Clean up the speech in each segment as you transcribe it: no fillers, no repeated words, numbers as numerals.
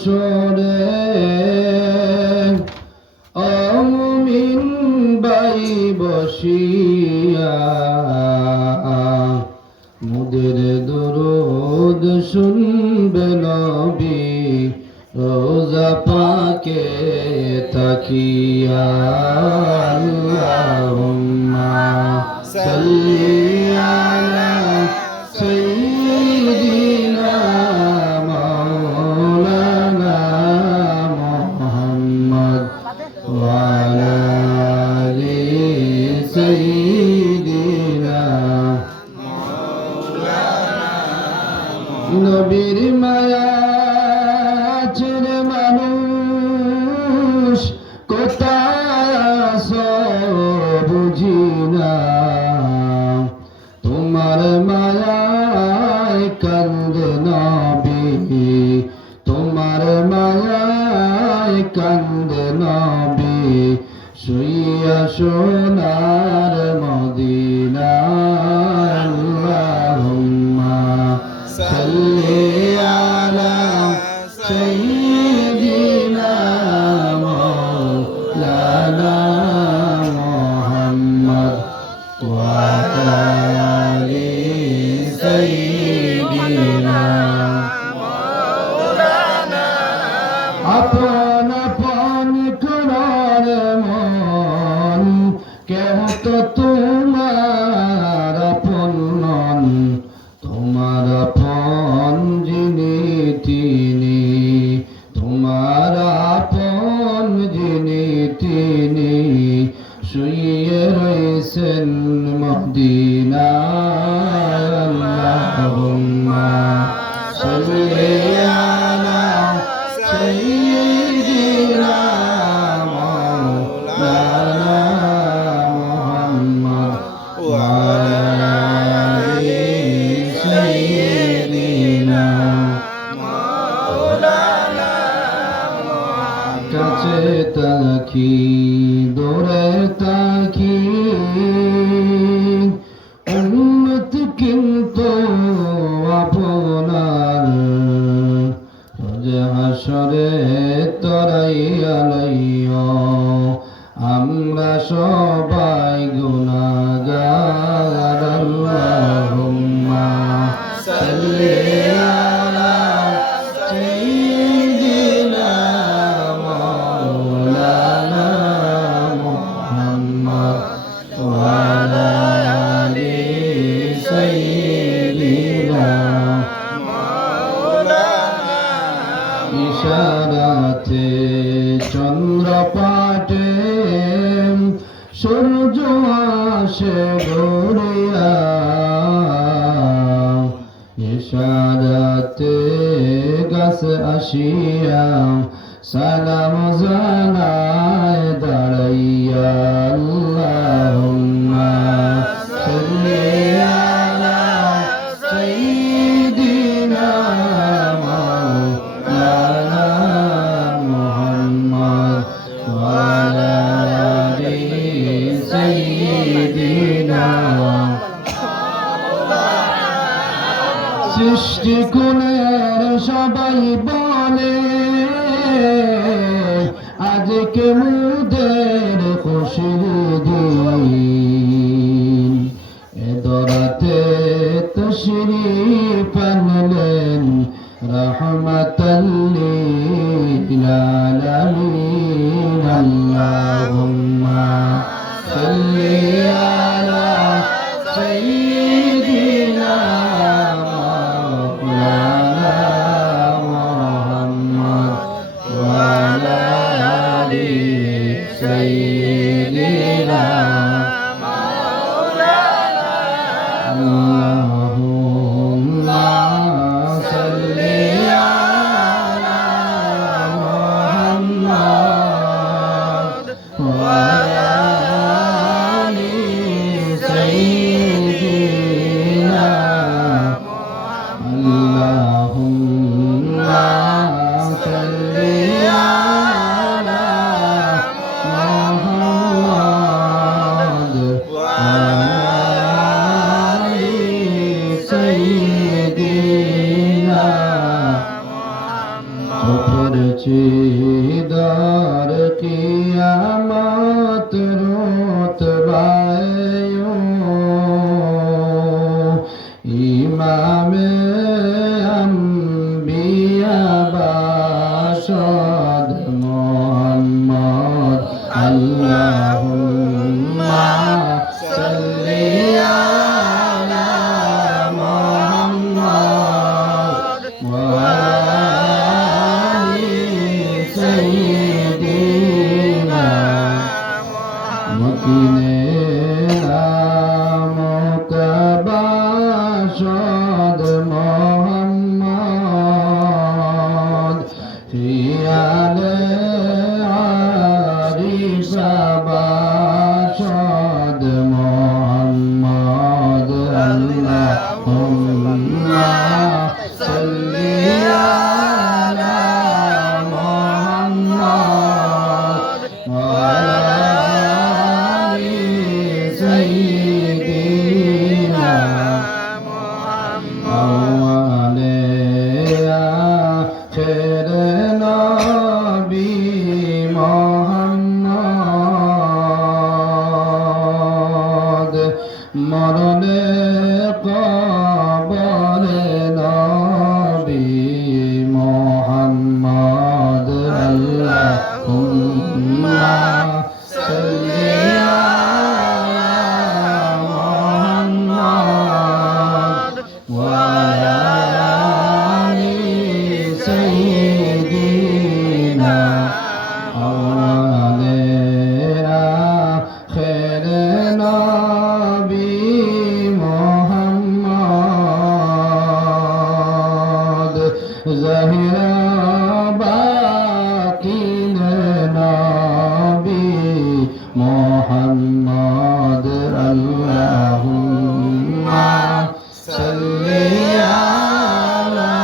সরে অমুমিন বাই বসিয়া মুদের দরুদ শুনবে নবী রোজা পাকে তাকিয়া আল্লাহুম্মা সাল্লি আলা সাইয়্যিদিনা মাওলানা মুহাম্মদ ওয়া আলা আলি সাইয়্যিদিনা নবীর মায়া ছেড়ে মানুষ কোথায় বুঝি না তোমার মায়ায় কান্দে নবী তোমার মায়ায় কান্দে নবী শুইয়া সোনার মদিনা আল্লাহুম্মা সাল্লি আলা সাইয়্যিদিনা মাওলানা মুহাম্মদ ওয়া আলা আলি সাইয়্যিদিনা মাওলানা আপন আপন করার মন কেহ তো তোমার আপন নন তোমার আপন যিনি তিনি তোমার আপন যিনি তিনি শুয়ে রয়েছেন মদিনায় আল্লাহুম্মা সাল্লি আলা সাইয়্যিদিনা মাওলানা মুহাম্মদ ওয়া আলা আলি সাইয়্যিদিনা মাওলানা কাছে তাকি দূরে তাকি উম্মত কিন্তু আপনার হাসরে তরাইয়া লইয়া আমরা সবাই গুনাহগার আল্লাহুম্মা সাল্লি আলা সাইয়্যিদিনা মাওলানা মুহাম্মদ ওয়া আলা আলি সাইয়্যিদিনা মাওলানা ইশারাতে চন্দ্র পাটে সূর্য আসে ঘুরিয়া ইশারাতে গাছ আসিয়া সালাম জানায় দাঁড়াইয়া আল্লাহুম্মা সাল্লি আলা সাইয়্যিদিনা মাওলানা মুহাম্মদ ওয়া আলা আলি সাইয়্যিদিনা সৃষ্টি কুলের সবাই বলে আজকে মুদের খুশির দিন এ দরাতে তশরিফ আনলেন রাহমাতাল লিল আলামিন আল্লাহুম্মা সাল্লি আলা সাইয়্যিদিনা মাওলানা মুহাম্মদ ওয়া আলা আলি সাইয়্যিদিনা মাওলানা আল্লাহুম্মা সাল্লি আলা মুহাম্মদ ওয়া আলা আলি उतरची दर कियामत रुतबायो इमामे अम्बिया बाशद मोहम्मद अल्लाहुम्मा सल्ली अला मोहम्मद व आलि सय्यिदिना मकीने बाशद मोहम्मद फियाले आरिशा बाशद मोहम्मद अल्लाहुम्मा सल्ली अला मोहम्मद व आलि सय्यिदिना आखिर नबी मोहम्मद मरने कबरे नबी मोहम्मद अल्लाहुम्मा सल्ली अला मोहम्मद व आलि सय्यिदिना अव्वले आखिर नबी मोहम्मद ज़ाहिर बातिन नबी मोहम्मद अल्लाहुम्मा सल्ली अला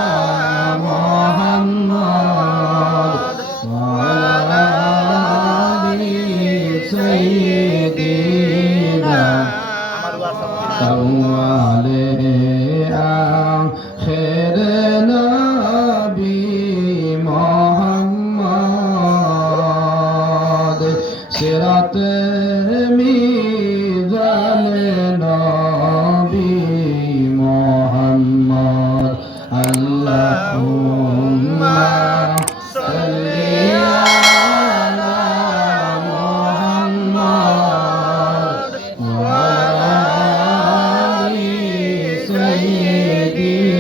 मोहम्मद व आलि सय्यिदिना अव्वले आखिर नबी मोहम्मद सिरात मीज़ान नबी मोहम्मद अल्लाहुम्मा सल्ली अला मोहम्मद व आलि सय्यिदिना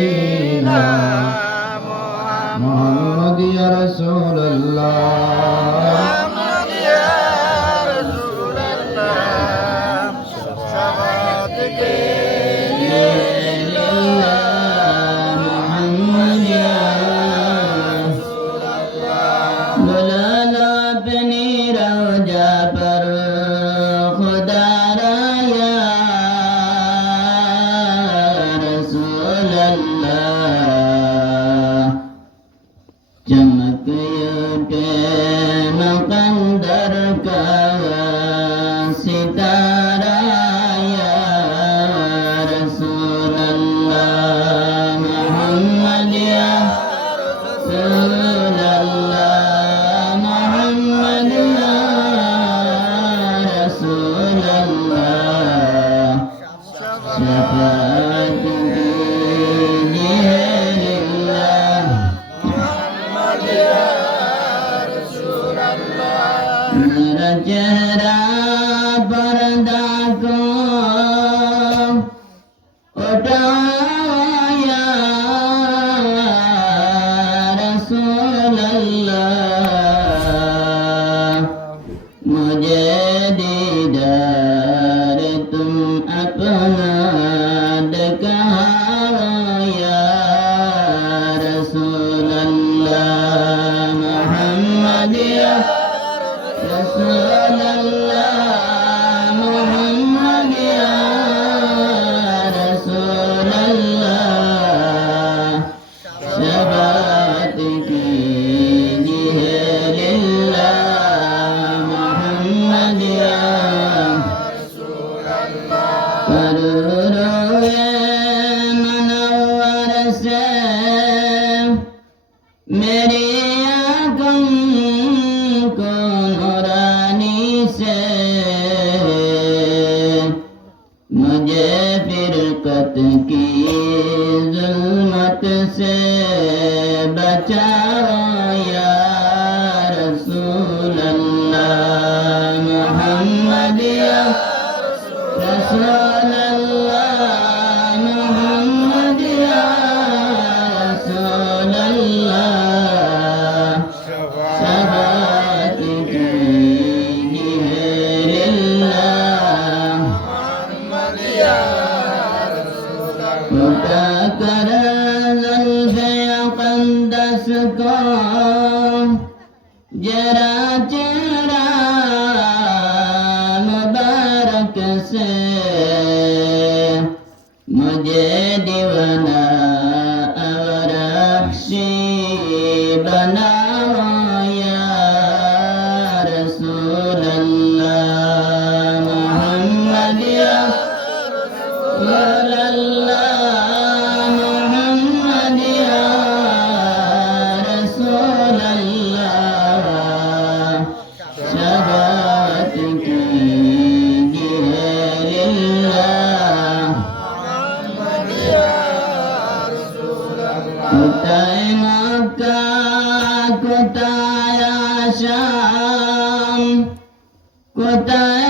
मोहम्मद या रसूलल्लाह बुलाना अपनी रोजा पर खुदा राया रसूल अल्लाह चमक उठे मुकद्दर का सितारा या रसूल अल्लाह मोहम्मद या रसूल अल्लाह मोहम्मद या रसूल अल्लाह शफाअत कीजिए लिल्लाह मेरा चेहरा पर्दा को उठाया रसूल अल्लाह मुझे दीदार तुम अपना दिखाओ या रसूल अल्लाह मोहम्मद या रसूल अल्लाह मोहम्मद या रसूल अल्लाह शफाअत कीजिए लिल्लाह मोहम्मद या रसूल अल्लाह रोए मनव्वर से मेरी बचाओ या रसूल अल्लाह मोहम्मद या रसूल अल्लाह मोहम्मद या रसूल अल्लाह शफाअत कीजिए लिल्लाह मोहम्मद या उठा कर ज़ुल्फ़े अक़दस को जरा चेहरा मुबारक से मुझे दीवाना और अख्शी बनाओ या रसूल अल्लाह मोहम्मद या रसूल अल्लाह मोहम्मद या रसूल अल्लाह शफाअत कीजिए लिल्लाह मोहम्मद या रसूल अल्लाह कुताए मक्का कुताया शाम कुताए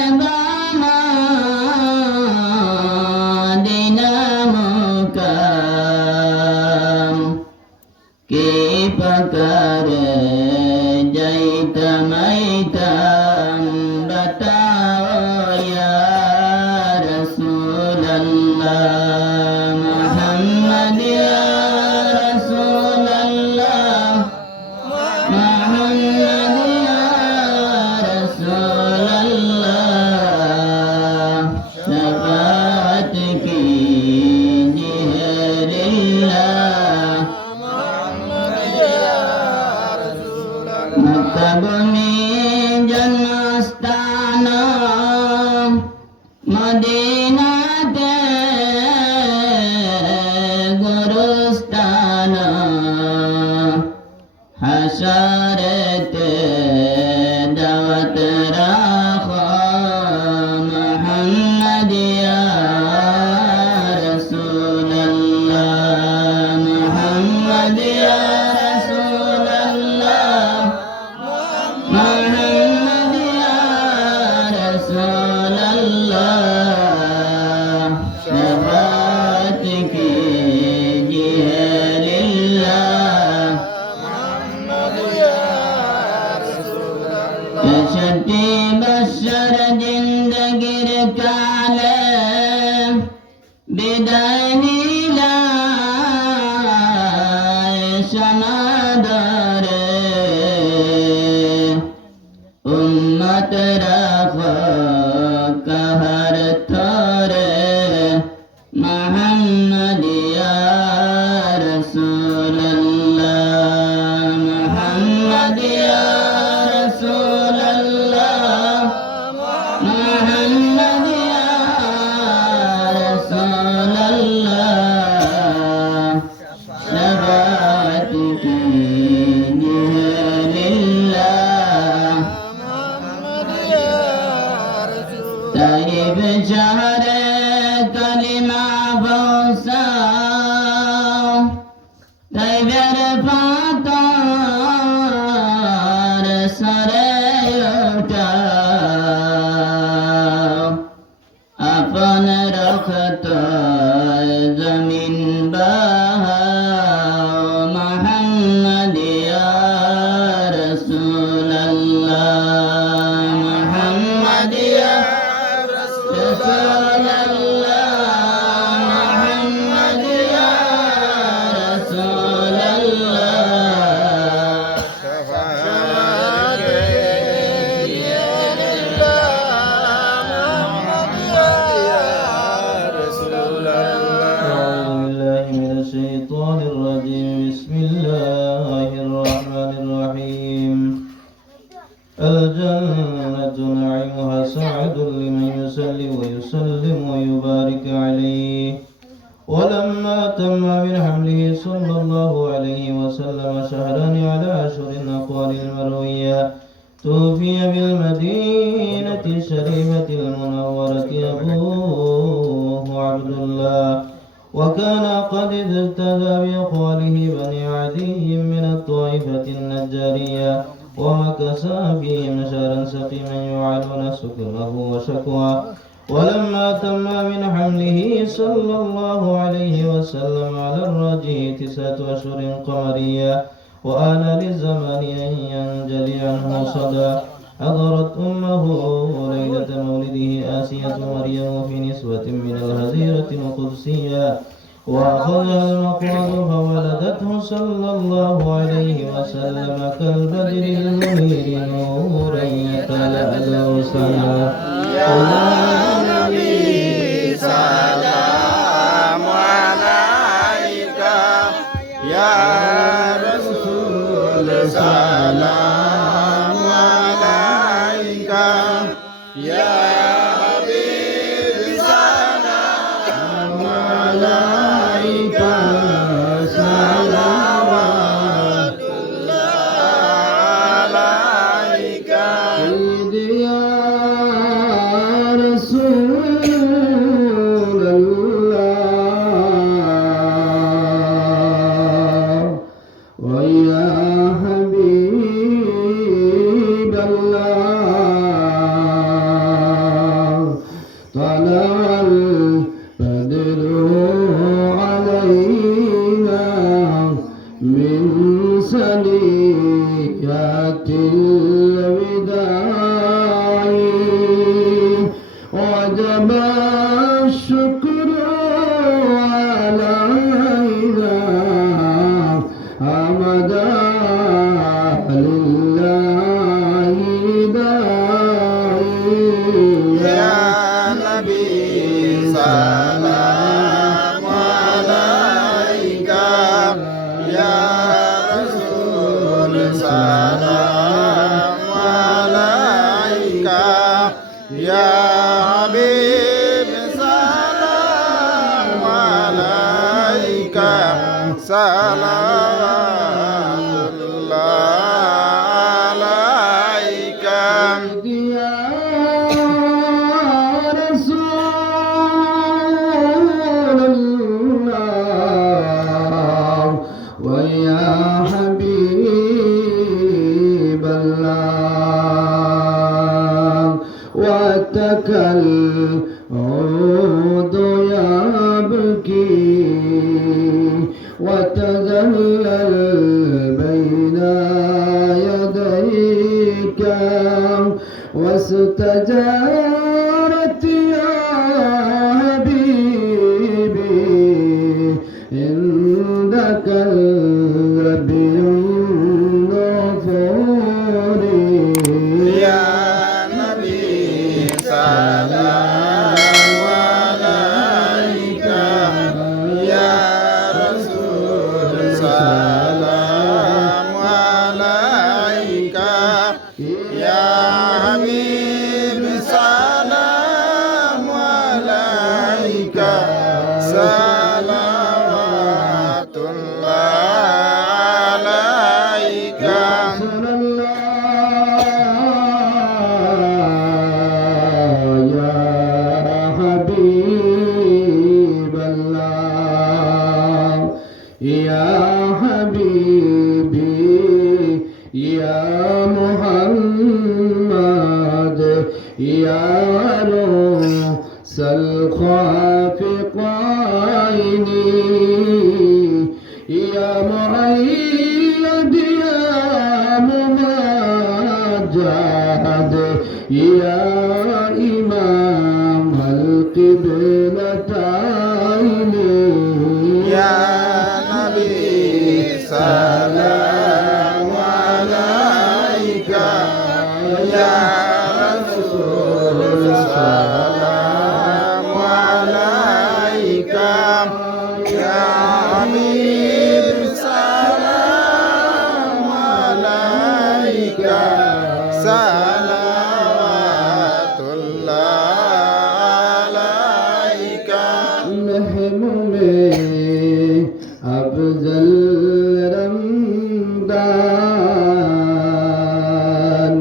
मदीना मुकाम की पकार जैता मैताम बताओ या रसूल अल्लाह मोहम्मद या रसूल अल्लाह मोहम्मद या रसूल अल्लाह शफाअत कीजिए लिल्लाह मक्का भूमि जन्मस्थान मदीना ते गुरुस्थान हशरते दावत राखो मोहम्मद या रसूल अल्लाह मोहम्मद या रसूल अल्लाह मोहम्मद या रसूल अल्लाह शफाअत कीजिए लिल्लाह मोहम्मद या रसूल अल्लाह छठी बशर जिंदगीर काले विदाय नीलाए समादरे उम्मत रखो कहर थोरे मोहम्मद या रसूल अल्लाह मोहम्मद या रसूल अल्लाह मोहम्मद या रसूल अल्लाह शफाअत कीजिए लिल्लाह ताइब शहर कलिमा बौसाओ ताइबर फातर सरे उठाओ अपन रखतो जमीन बहाओ मोहम्मद या रसूल अल्लाह मोहम्मद या रसूल अल्लाह मोहम्मद या रसूल अल्लाह शफाअत कीजिए लिल्लाह मोहम्मद या रसूल अल्लाह अऊज़ु बिल्लाहि मिनश शैतानिर रजीम बिस्मिल्लाहिर रहमानिर रहीम الجنة نعيمها سعد لمن يصلي ويسلم ويبارك عليه ولما تم من حمله صلى الله عليه وسلم شهران على أشهر الأقوال المروية توفي بالمدينة الشريفة المنورة أبوه عبد الله وكان قد ابتدى بأقواله بني عدي من الطائفة النجارية ومكث فيهم شهرا سقيما يعانون سكره وشكواه. ولما تم من حمله صلى الله عليه وسلم على الراجح 9 أشهر قمرية وآن للزمان أن ينجلي عنه صدى حضرت أمه ليلة مولده آسية مريم في نسوة من الهزيرة القدسية وأخذها المقعد فولدته صلى الله عليه وسلم كالبدر المنير نورا يتلألأ سنا. يا نبي سلام عليك يا رسول سلام عليك يا حبيب سلام عليك صلوات الله عليك يا رسول الله ويا حبيب الله طلع البدر علينا من ثنيات الوداع وجب الشكر علينا حمدا لله داعي يا نبي سلام عليك يا رسول سلام عليك يا حبيب سلام عليك صلوات الله عليك يا رسول الله ويا حبيب الله واتكى العود يبكي وتذلل بين يديك واستجارت يا حبيبي عندك الربي الغفور يا نبي سلام عليك يا رسول سلام عليك يا حبيب سلام عليك صلوات الله عليك صلى الله يا حبيب الله يا حبيبي يا محمد يا روس الخافقين يا معيد يا ممجد يا إمام القبلتين يا نبي سلام عليك يا رسول سلام عليك يا حبيب سلام عليك صلوات الله عليك महम में अफजल रमदान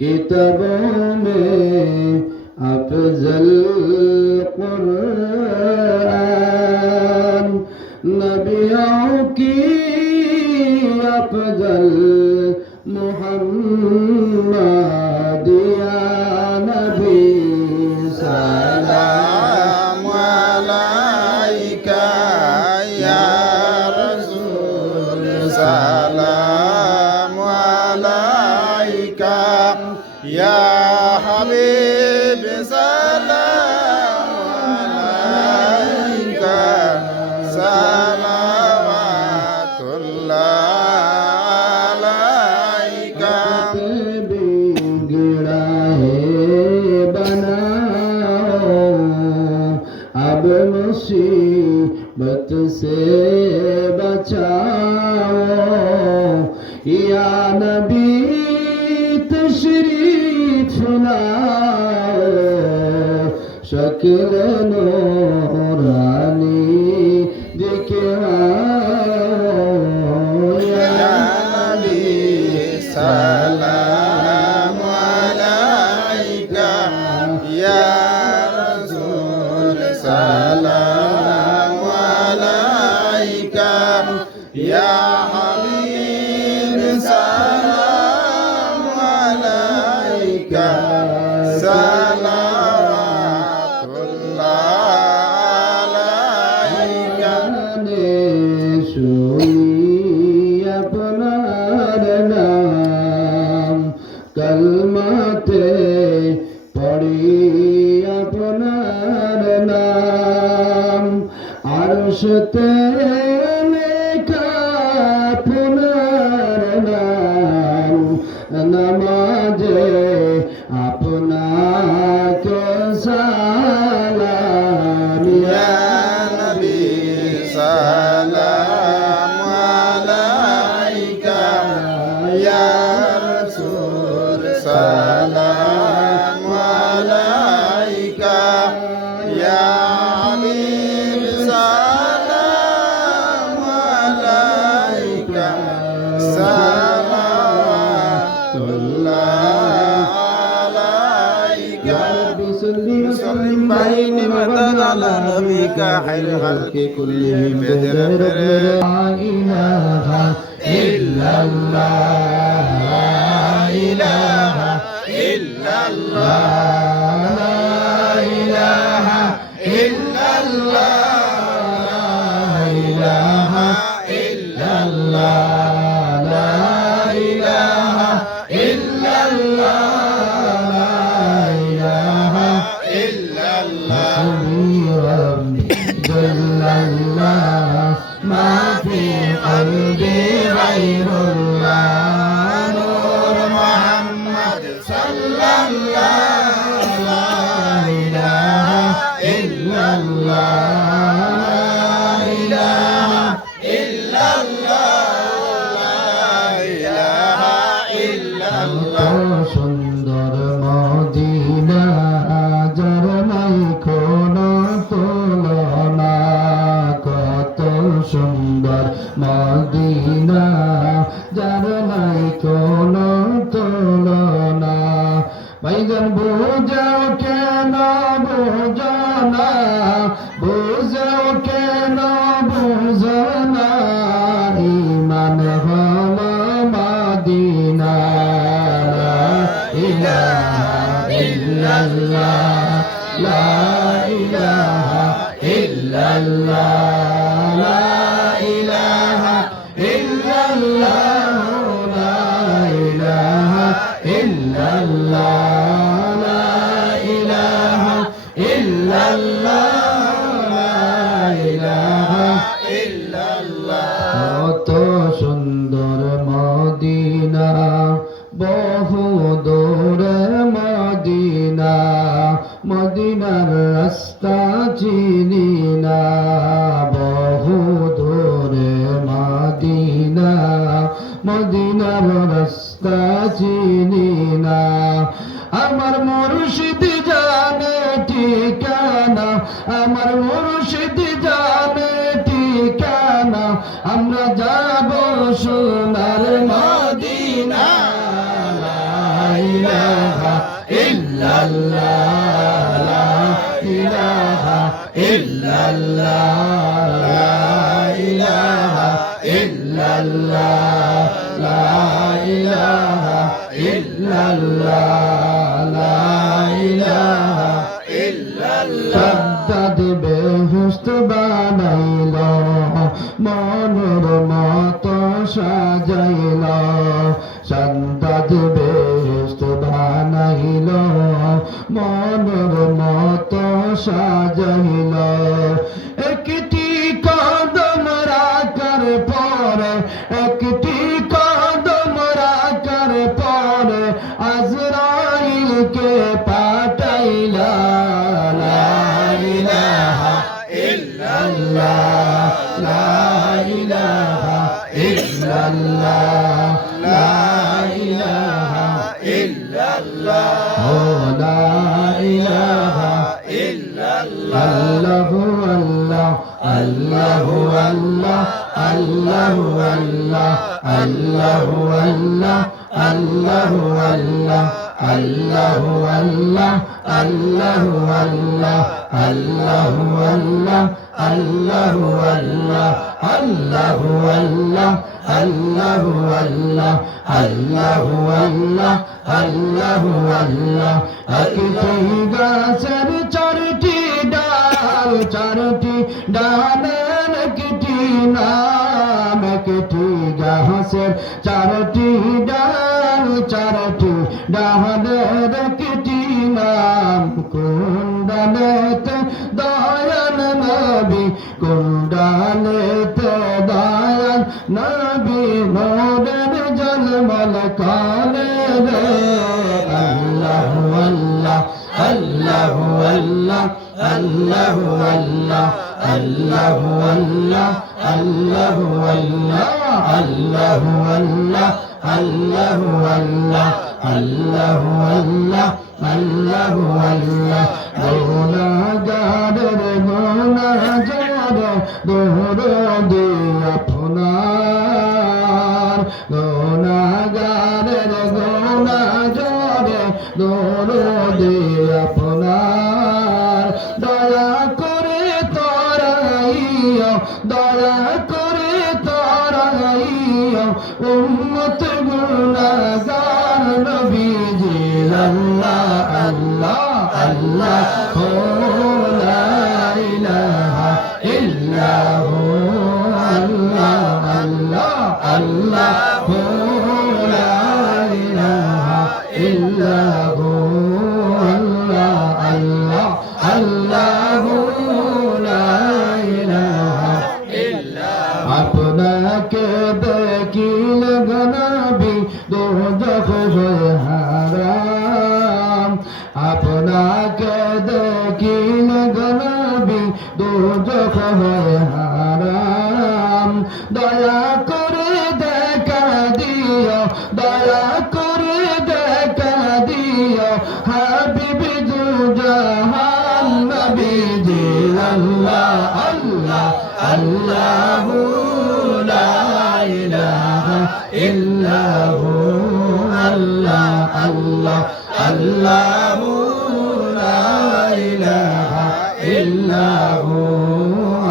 किताबों में अफजल कुरान अफजल मोहम्मद या नबी सलाम अलैका या रसूल सलाम अलैका या हबीब सलाम अलैका सलावतुल्लाह अलैका बिगड़ा है बनाओ अब मुसीबत से बचाओ या नबी तशरीफ लाओ शक्ल नूरानी दिखलाओ या नबी सलाम अलैका या रसूल सलाम अलैका या हबीब सलाम अलैका सलावतुल्लाह अलैका আপনার নাম কলমাতে পড়ি আপনার নাম আরশতে লেখা আপনার নাম নামাজে আপনাকে সালাম या नबी सलाम अलैका या रसूल सलाम अलैका या हबीब सलाम अलैका सलावतुल्लाह अलैका وسلم بعين مدد على نبيك خير الخلق كلهم بدر لا إله إلا الله لا إله إلا الله لا إله إلا الله لا إله إلا الله لا إله إلا الله لا إله ربي جل الله ما في قلبي غير الله نور محمد صلى الله لا إله إلا الله لا إله إلا الله لا إله إلا الله সুন্দর মদিনা যার নাই কোনো তুলনা কত সুন্দর মদিনা যার নাই কোনো তুলনা ভাইজান বুঝাও কেন বুঝো না বুঝাও কেন বুঝো না ইমান হল মদিনা ইলাহা ইল্লাল্লাহ লা ইলাহা ইল্লাল্লাহ লা ইলাহা ইল্লাল্লাহ লা ইলাহা ইল্লাল্লাহ লা ইলাহা ইল্লাল্লাহ লা ইলাহা ইল্লাল্লাহ কত সুন্দর মদিনা বহু দূরে মদিনা মদিনার রাস্তা চিনি না বহু দূরে মদিনা মদিনার রাস্তা চিনি না আমার মুর্শিদ জানে ঠিকানা আমার মুর্শিদ জানে ঠিকানা আমরা যাব সোনার মদিনা লা ইলাহা ইল্লাল্লাহ লা ইলাহা ইল্লাল্লাহ লা ইলাহা ইল্লাল্লাহ লা ইলাহা ইল্লাল্লাহ লা ইলাহা ইল্লাল্লাহ সাদ্দাত বেহেশত বানাইল মনের মতো সাজাইল সাদ্দাত বেহেশত বানাইল মনের মতো সাজাইল একটি কদম রাখার পরে একটি কদম রাখার পরে আজরাইলকে পাঠাইলা লা ইলাহা ইল্লাল্লাহ লা ইলাহা ইল্লাল্লাহ লা ইলাহা ইল্লাল্লাহ ও লা ইলাহা ইল্লাল্লাহ আল্লাহু আল্লাহ আল্লাহু আল্লাহ আল্লাহু আল্লাহ আল্লাহু আল্লাহ আল্লাহু আল্লাহ আল্লাহু আল্লাহ আল্লাহু আল্লাহ আল্লাহু আল্লাহ আল্লাহু আল্লাহ আল্লাহু আল্লাহ আল্লাহু আল্লাহ আল্লাহু আল্লাহ আল্লাহু আল্লাহ একটি গাছের চারটি ডাল চারটি ডালের একটি নাম একটি গাছের চারটি ডাল চারটি ডালের একটি নাম কোন ডালেতে দয়াল নবী কোন ডালেতে দয়াল নবী মোদের জন্মল কালে রে আল্লাহু আল্লাহ আল্লাহু আল্লাহ আল্লাহু আল্লাহ আল্লাহু আল্লাহ আল্লাহু আল্লাহ আল্লাহু আল্লাহ আল্লাহু আল্লাহ আল্লাহু আল্লাহ আল্লাহু আল্লাহ গুনাহগারের গুনাহগারে দরদে আপনার গুনাহগারের গুনাহগারে দরদে আপনার দয়া করে তরাইও দয়া করে তরাইও উম্মত গুনাহগার নবীজি আল্লাহ আল্লাহ আল্লাহ হো লা ইলাহা ইল্লাহু আল্লাহ আল্লাহ আল্লাহ হো লা ইলাহা ইল্লাহু আল্লাহ আল্লাহ আল্লাহু লা ইলাহা ইল্লাহু আপনাকে দেখিলে নবী দোজখ হয়ে হারাম আপনাকে দেখিলে নবী দোজখ হয়ে হারাম দয়া করে দেখা দিও দয়া করে দেখা দিও হাবিবি দুজাহান নবীজি আল্লাহ আল্লাহ আল্লাহু লা ইলাহা ইল্লাহু আল্লাহ আল্লাহ আল্লাহু লা ইলাহা ইল্লাহু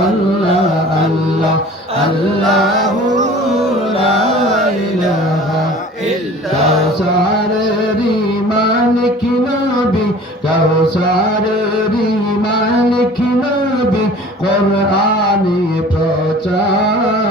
আল্লাহ আল্লাহ আল্লাহু লা ইলাহা কাউসারের মালিক নবী কাউসারের মালিক নবী কোরআনে প্রচার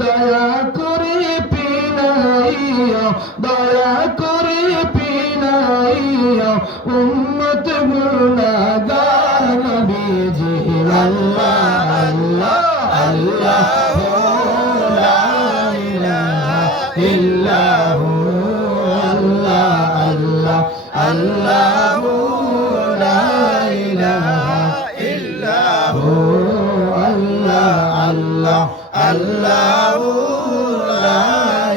দয়া করে পিনাইও দয়া করে পিনাইও উম্মত গুনাহগার নবীজি আল্লাহ আল্লাহ আল্লাহ লা ইলাহা ইল্লাহু আল্লাহ আল্লাহ আল্লাহু লা ইলাহা ইল্লাহু আল্লাহ আল্লাহ আল্লাহু লা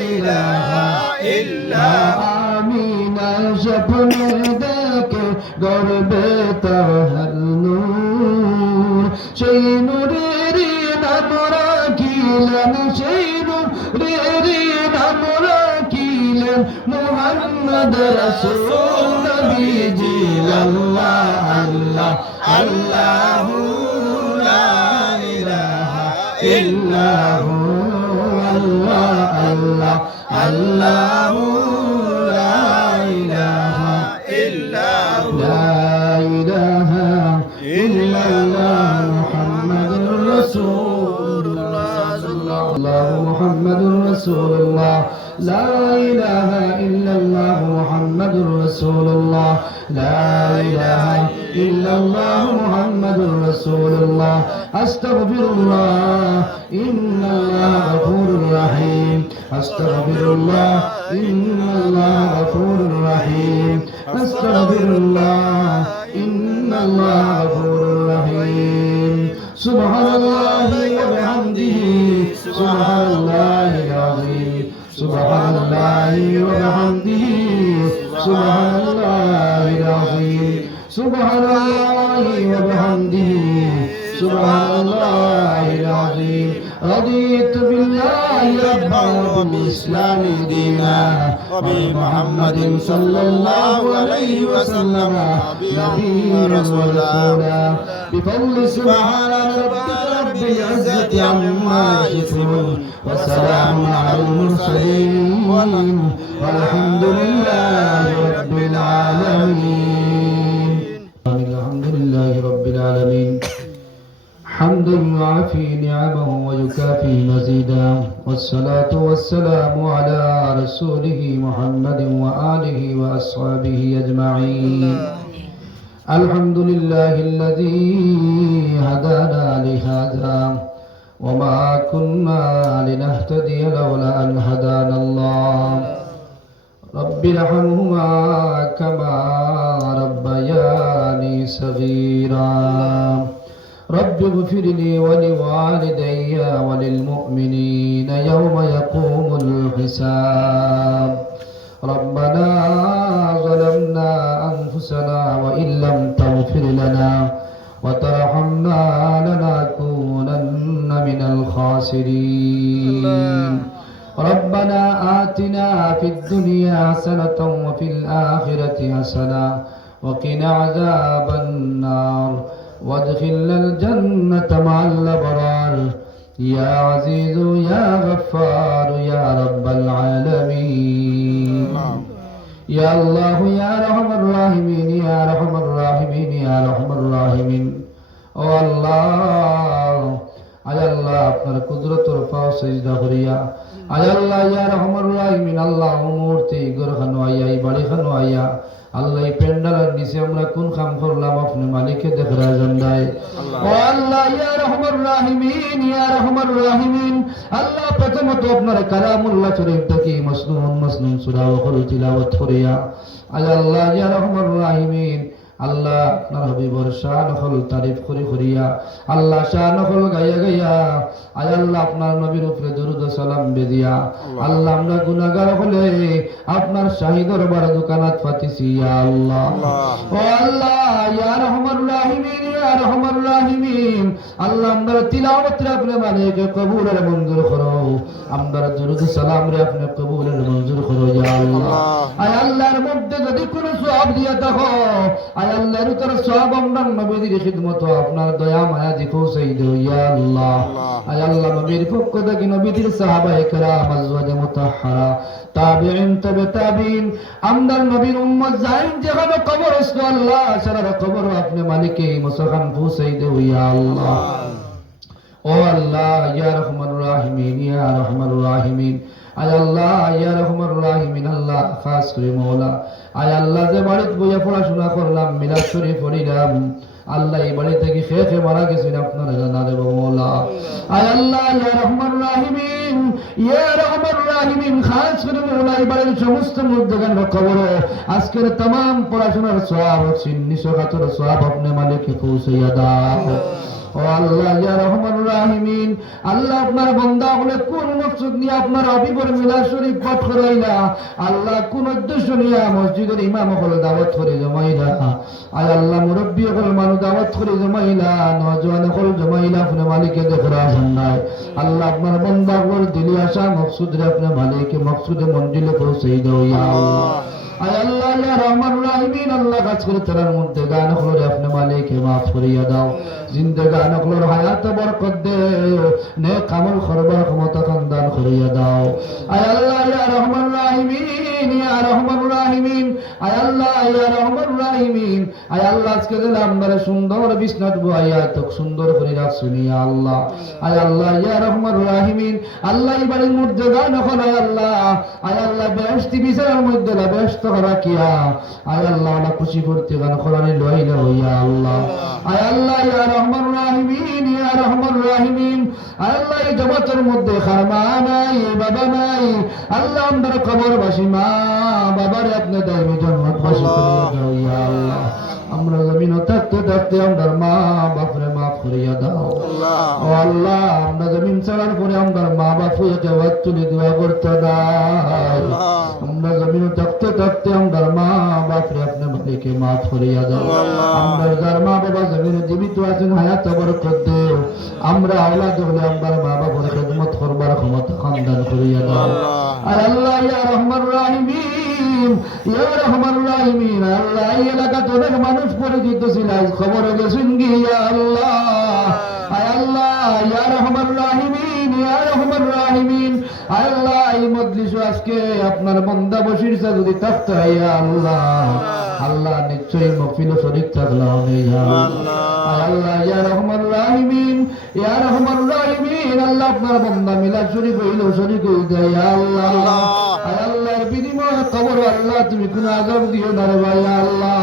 ইলাহা ইল্লাহু আমিনা স্বপ্নে দেখে গর্বে তাহার নূর সেই নূরের নাম রাখিলেন সেই নূরের নাম রাখিলেন মুহাম্মদ রাসূল নবীজি আল্লাহ আল্লাহ আল্লাহু লা ইলাহা ইল্লাহু আল্লাহ আল্লাহ আল্লাহ লা ইলাহা ইল্লাহু লা ইলাহা ইল্লাল্লাহ মুহাম্মাদুর রাসূলুল্লাহ সাল্লাল্লাহু মুহাম্মাদুর রাসূলুল্লাহ لا إله إلا الله محمد رسول الله لا إله إلا الله محمد رسول الله أستغفر الله إن الله غفور رحيم أستغفر الله إن الله غفور رحيم أستغفر الله إن الله غفور رحيم سبحان الله وبحمده سبحان الله العظيم سبحان الله وبحمده سبحان الله العظيم سبحان الله وبحمده سبحان الله العظيم رضيت بالله ربا وبالإسلام دينا وبمحمد صلى الله عليه وسلم نبيا ورسولا بفضل سبحان ربك رب العزة عما يصفون وسلام على المرسلين والحمد لله رب العالمين الحمد لله رب العالمين حمدا يعافي نعمه ويكافي مزيدا والصلاة والسلام على رسوله محمد وآله وأصحابه أجمعين الحمد لله الذي هدانا لهذا وما كنا لنهتدي لولا أن هدانا الله رب ارحمهما كما ربياني صغيرا رب اغفر لي ولوالدي وللمؤمنين يوم يقوم الحساب ربنا ظلمنا أنفسنا وإن لم تغفر لنا وترحمنا لنكونن من الخاسرين ربنا آتنا في الدنيا حسنة وفي الآخرة حسنة وقنا عذاب النار وادخلنا الجنة مع الأبرار يا عزيز يا غفار يا رب العالمين يا الله يا رحم الراحمين يا رحم الراحمين يا رحم الراحمين ও আল্লাহ আয় আল্লাহ আপনার কুদরতের পাও সিজদা করিয়া আয় আল্লাহ ইয়া রহমানুর রাহিমিন আল্লাহ মূর্তি গরখানো আইয়া এই বাড়ি খানো আইয়া আল্লাহ এই প্যান্ডালের নিচে আমরা কোন কাম করলাম আপনি মালিককে দেখরা জানাই ও আল্লাহ ইয়া রহমানুর রাহিমিন ইয়া রহমানুর রাহিমিন আল্লাহ প্রথমত আপনার কালামুল্লাহ শরীফ থেকে মসনুন সূরা ওয়াল তিলাওয়াত করিয়া আয় আল্লাহ ইয়া রহমানুর রাহিমিন আল্লাহ আপনার হাবিবর শান হল তারিফ করে করিয়া আল্লাহ শান হল গাইয়া গাইয়া আয় আল্লাহ আপনার নবীর উপরে দরুদ ও সালাম বেদিয়া আল্লাহ আমরা গুনাহগার হলে আপনার শাহী দরবারে দোকানাত পাতিছি ইয়া আল্লাহ ও আল্লাহ ইয়া রহমানুর রাহিমিন ইয়া রহমানুর রাহিমিন আল্লাহ আমরা তিলাওয়াত রে আপনি মালিক কবুল রে মঞ্জুর করো আমরা দরুদ সালাম রে আপনি কবুল রে মঞ্জুর করো ইয়া আল্লাহ আয় আল্লাহর মধ্যে যদি কোনো সওয়াব দিয়া থাকো আয় আল্লাহর তোর সওয়াব আমরা নবীর খিদমত আপনার দয়া মায়া দেখো সেই দিও ইয়া আল্লাহ আয় আল্লাহ নবীর পক্ষ থেকে নবীর সাহাবায়ে কেরাম আজওয়াজে মুতাহহারা তাবিঈন তবে তাবিঈন আমদার নবীর উম্মত জাইন যেখানে কবর আছে আল্লাহ সারা কবর আপনি মালিকে মুসখান পৌঁছাই দিও ইয়া আল্লাহ ও আল্লাহ ইয়া রহমানুর রাহিমিন ইয়া রহমানুর রাহিমিন আয় আল্লাহ ইয়া রহমানুর রাহিমিন আল্লাহ খাস করে মওলা আয় আল্লাহ যে বাড়িতে বইয়া পড়াশোনা করলাম মিলাদ শরীফ পড়িলাম আল্লাহ এই বাড়ি থেকে খেয়ে মারা গেছেন আপনারা জানা দেব মওলা আয় আল্লাহ ইয়া রহমানুর রাহিমিন ইয়া রহমানুর রাহিমিন খাস করে মওলা এই বাড়ির সমস্ত মুর্দাগান কবর আজকের तमाम পড়াশোনার সওয়াব নিসকাতের সওয়াব আপনি মালিককে পৌঁছাইয়া দাও ও আল্লাহ ইয়া রহমানুর রাহিমিন আল্লাহ আপনার বান্দা হলে কোন মকসদ নিয়ে আপনার হাবিবের মিলাদ শরীফ পাঠ করাইলা আল্লাহ কোন উদ্দেশ্য নিয়ে মসজিদের ইমাম হলে দাওয়াত করে জমাইলা আয় আল্লাহ মুরব্বি হল মানুষ দাওয়াত করে জমাইলা নওজওয়ান হল জমাইলা আপনি মালিককে দেখরা জান্নাত আল্লাহ আপনার বান্দা হল দিলি আশা মকসুদ রে আপনি মালিককে মকসুদে মঞ্জিলে পৌঁছাই দাও ইয়া আল্লাহ আয় আল্লাহ ইয়া রহমান রাহিমিন আল্লাহ কাজ করে তার মধ্যে গান করে আপনি মালিককে মাফ করিয়া দাও জিন্দেগান হলোর হায়াত বরকত দেও নেক আমল করবার ক্ষমতা দান করিয়া দাও আয় আল্লাহ ইয়া রহমান রাহিমিন ইয়া রহমান রাহিমিন আয় আল্লাহ ইয়া রহমান রাহিমিন আয় আল্লাহ আজকে দিলে আমরা সুন্দর বিছনাত বইয়া তো সুন্দর করে রাখছুন ইয়া আল্লাহ আয় আল্লাহ ইয়া রহমান রাহিমিন আল্লাহ এই বাড়ির মধ্যে গান হল আয় আল্লাহ বেহেশতি বিচারের মধ্যে ব্যস্ত রাখিয়া আয় আল্লাহ ওরা খুশি করতে গান কোরআনে লইলে ইয়া আল্লাহ আয় আল্লাহ ইয়া রহমান রাহিমিন ইয়া রহমান রাহিমিন আয় আল্লাহ এই জগতের মধ্যে খারমা নাই বাবা নাই আল্লাহ আমাদের কবরবাসী মা বাবারে আপনি দাইমি জান্নাতবাসী করিয়া দাও ইয়া আল্লাহ আমরা জমিন থাকতে থাকতে আমাদের মা বাপরে মাফ করিয়া দাও ও আল্লাহ আমরা জমিন ছাড়ার পরে আমাদের মা বাপুকে হাত তুলে দোয়া করতে দাও আমরা জমিন থাকতে থাকতে আমাদের মা বাপরে আপনি মালিককে মাফ করিয়া দাও আমরা যার মা বাবা জমিনে জীবিত আছেন হায়াত বরকত দেও আমরা আওলাদ হলে আমাদের মা বাবার খেদমত করবার ক্ষমতা দান করিয়া দাও আর আল্লাহ ইয়া রহমান রাহিমিন ইয়া রহমান রাহিমিন আল্লাহ এই এলাকাতে অনেক মানুষ পরিচিত ছিল আজ খবর গেছেন কি ইয়া আল্লাহ আয় আল্লাহ ইয়া রহমান রাহিমিন ইয়া রহমান রাহিমিন আল্লাহ এই মজলিস আজকে আপনার বান্দা বসিরছে যদি থাকতে ইয়া আল্লাহ আল্লাহ নিশ্চয়ই মহফিল শরীক থাকলাম ইয়া আল্লাহ আল্লাহ ইয়া রহমান রাহিমিন ইয়া রহমান রাহিমিন আল্লাহ আপনার বান্দা মিলাদ শরীফ হইল শরীক হই যায় ইয়া আল্লাহ আল্লাহর বিনিময়ে কবর আল্লাহ তুমি কোন আযাব দিও না রে ভাই আল্লাহ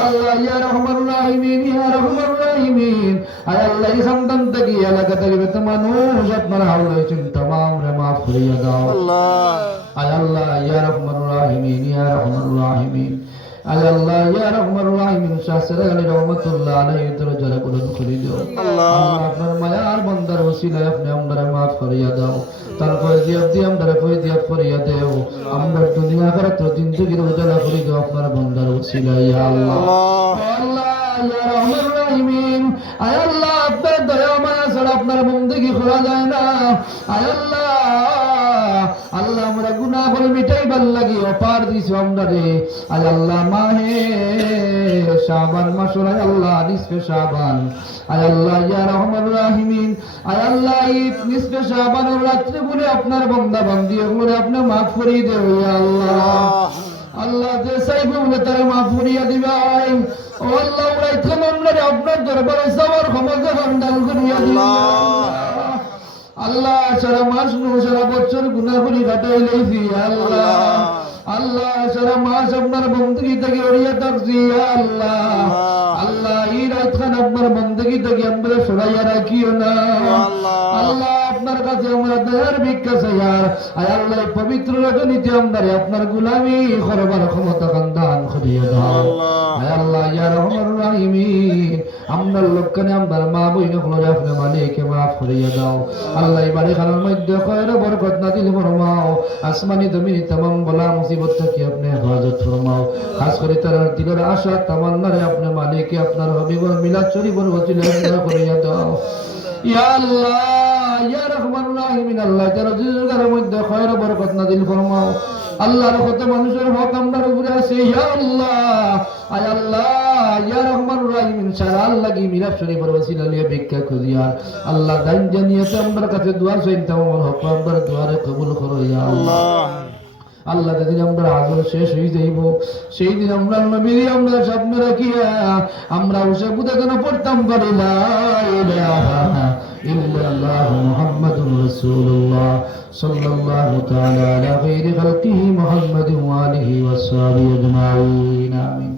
আল্লাহ ইয়া রহমান রাহিমিন ইয়া রহমান রাহিমিন আল্লাহ এই সন্তান থেকে এলাকা থেকে বেত মানুষ আপনার হাওলা হয়েছেন तमाम রে মাফ করিয়া দাও আল্লাহ আল্লাহ ইয়া রহমান রাহিমিন ইয়া রহমান রাহিমিন আল্লাহ ইয়া রহমান রাহিমিন শাহসরা আলী রহমাতুল্লাহ আলাইহি দরজা বুলন্দ করে দাও আল্লাহ আপনার মায়ার বান্দার ওসিলায় আপনি আমাদের মাফ করিয়া দাও তারপর জিয়াব দিয়ে আমাদের ফয়দিয়াত করিয়া দাও আমরা দুনিয়া আখিরাত জিন্দেগির উজালা করে দাও আপনার বান্দার ওসিলায় ইয়া আল্লাহ আল্লাহ ইয়া রহমান রাহিমিন আয় আল্লাহ আপনার দয়া মায়া ছাড়া আপনার বন্দেগী করা যায় না আয় আল্লাহ আল্লাহ আমরা গুনাহ করে মিটাইবার লাগি অপার দিছো আমরা রে আয় আল্লাহ মাহে শাবান মাস আয় আল্লাহ নিসফে শাবান আয় আল্লাহ ইয়া রহমান রাহিমিন আয় আল্লাহ এই নিসফে শাবানের রাত্রে বলে আপনার বান্দা বান্দি ওগুলো আপনি মাফ করে দেও ইয়া আল্লাহ আল্লাহ যে চাইবে বলে তারা মাফ করিয়া দিবাই ও আল্লাহ উড়াইতে আমরা আপনার দরবারে সবার ক্ষমতা দান করিয়া দিবা আল্লাহ সারা মাস সারা বছর গুনাহ করি কাটাই লইছি আল্লাহ আল্লাহ সারা মাস আপনার বন্দগি থেকে ওড়িয়া থাকছি আল্লাহ আল্লাহ এই রাত খান আপনার বন্দগি থেকে আমরা সরাইয়া রাখিও না আল্লাহ আপনার কাছে আমরা দয়ার ভিক্ষা চাই আর আল্লাহ পবিত্র রজনীতে আমরা আপনার গোলামি করবার ক্ষমতা দান করিয়া দাও আল্লাহ ইয়া রহমান রাহিমিন আমরার লোকখানে আমার মা বইন হলো আপনি মালিককে মাফ করিয়া দাও আল্লাহ এই বাড়ি খানার মধ্যে খয়র বরকত নাজিল ফরমাও আসমানি জমিনি तमाम বলা মুসিবত থেকে আপনি হেফাজত ফরমাও খাস করে তার দিলের আশা তামান্নারে আপনি মালিককে আপনার হাবিবুর মিলাদ শরীফের ওসিলা করিয়া দাও ইয়া আল্লাহ ইয়া রহমান রাহিমিন আল্লাহ যারা জিজুগার মধ্যে খয়র বরকত নাজিল ফরমাও আল্লাহর কত মানুষের হক আমরার উপরে আছে ইয়া আল্লাহ আয় আল্লাহ ইয়া রহমান রাহিমিন সারা আল্লাহ কি মিলাদ শরীফের ওসিলা নিয়ে ভিক্ষা করিয়া আল্লাহ দান জানিয়েছে আমার কাছে দোয়া চাইতাম আমার হক আমার দোয়ারে কবুল করো ইয়া আল্লাহ আল্লাহ যেদিন আমরা আজল শেষ হয়ে যাইব সেই দিন আমরা নবীর আমরা স্বপ্নে রাখিয়া আমরা ওসে বুঝে কেন পড়তাম পারি না ইল্লাল্লাহ মুহাম্মাদুর রাসূলুল্লাহ সাল্লাল্লাহু তাআলা আলা খায়রি খালকিহি মুহাম্মাদিন ওয়া আলিহি ওয়া সাহবিহি আজমাইন আমিন।